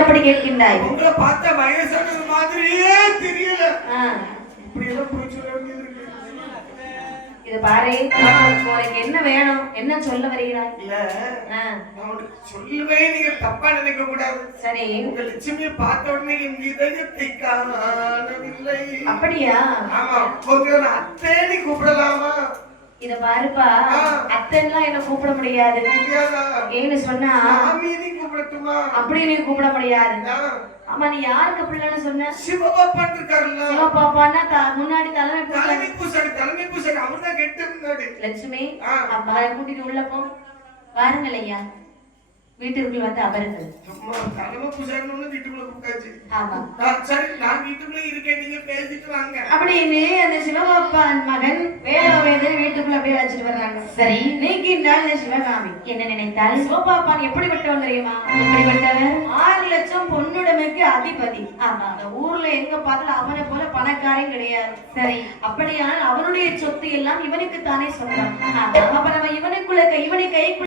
அப்படி கேட்கின்றாய். உங்களை பார்த்தா வயசானது மாதிரியே தெரியல. இப்படி எல்லாம் சொல்ல வேண்டியது இது பாரு உனக்கு என்ன வேணும்? என்ன சொல்ல வருகிறாய்? இல்ல. சொல்லவே நீங்க தப்பா நினைக்க கூடாது. சரி. உங்க லட்சுமியை பார்த்த உடனே என் இதயத்தை காணவில்லை. அப்படியா? ஆமா அத்தேனி கூப்பிடலாமா? இத பாருப்பா. அத்தன்லாம் என்ன கூப்பிட முடியாது. ஏன்னு சொன்னா அப்படி நீ கூப்பிட முடியாது. ஆமா நீ யாருக்கு பிள்ளைன்னு சொன்ன? சிவபாப்பான் இருக்காருல்ல சிவபாப்பான்னா முன்னாடி தலைமை. தலைமை பூசாரி தலைமை பூசாரி அவர் தான் கெட்ட முன்னாடி லட்சுமி. அப்பா கூட்டிட்டு உள்ள போ. வாருங்கள் ஐயா வீட்டிற்குள் வந்து அம்மா தலைமை பூசாரின்னு வீட்டுக்குள்ள கூப்பிட்டாச்சு. ஆமா. சரி நான் வீட்டுக்குள்ள இருக்கேன் நீங்க பேசிட்டு வாங்க. அப்படின்னு அந்த வேலவேதை வீட்டுக்குள்ள அப்படியே வர்றாங்க. சரி நீக்கின்றால் இந்த சிவகாமி. என்ன நினைத்தால்? சிவபாப்பான் எப்படிப்பட்டவன் தெரியுமா? எப்படிப்பட்டவர்? ஆறு லட்சம் பொன்னுடைமைக்கு அதிபதி. ஆமா அந்த ஊர்ல எங்க பார்த்தாலும் அவனை போல பணக்காரன் கிடையாது. சரி அப்படியானால் அவனுடைய சொத்து எல்லாம் இவனுக்கு தானே சொந்தம்